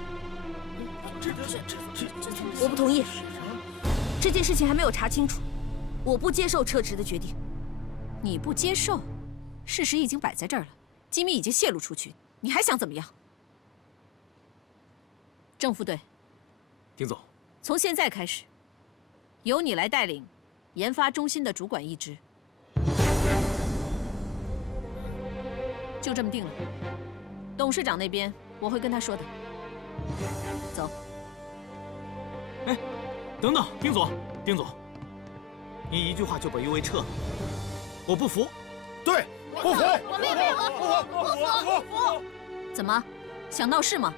我不同意，这件事情还没有查清楚，我不接受撤职的决定。你不接受，事实已经摆在这儿了，机密已经泄露出去，你还想怎么样？郑副队，丁总，从现在开始，由你来带领研发中心的主管一职，就这么定了。董事长那边我会跟他说的。走。哎，等等，丁总，丁总，你一句话就把UA撤了，我不服。对，不服，我们也不服，不服。怎么，想闹事吗？